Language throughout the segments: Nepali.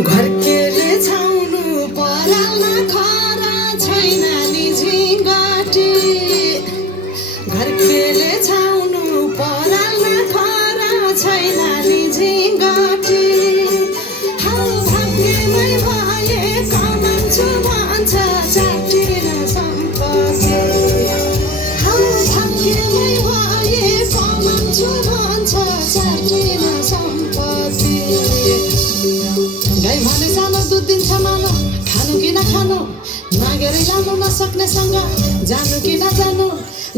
घरकेले छाउनु पराल्न खरा छैन नि झिङ्गटी घरकेले छाउनु पराल्न खरा छैन नि झिङ्गटी हौ भाग्यमै भए कमाउँछु भन्छ चाटिन सम्पत्ति हौ भाग्यमै भए कमाउँछु भन्छ चाटिन सम्पत्ति गाई भने सानो दुध दिन्छ मानो खानु कि नखानु मागेरै लानु नसक्नेसँग जानु कि नजानु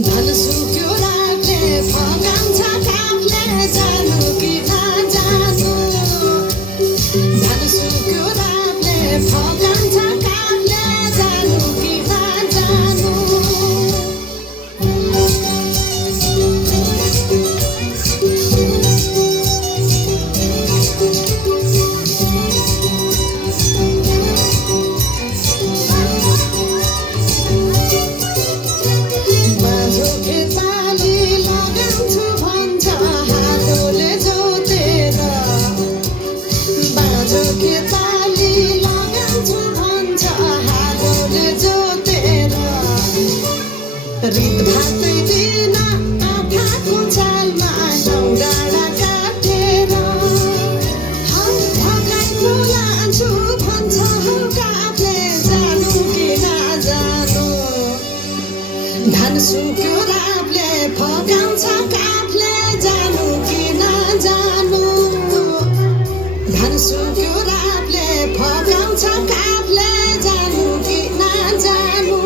धन सुक्यो रागले फकाउँछ कागले जानु कि नजानु धन सुक्यो रागले फकाउँछ कागले जानु कि नजानु रित भातै दिन आँखाको छालमा नौ डाँडा काटेर हौ भगाइको लान्छु भन्छ हौ कागले जानु कि नजानु धन सुक्यो राबले फकाउँछ कागले जानु कि नजानु धन सुक्यो राबले फकाउँछ कागले जानु कि नजानु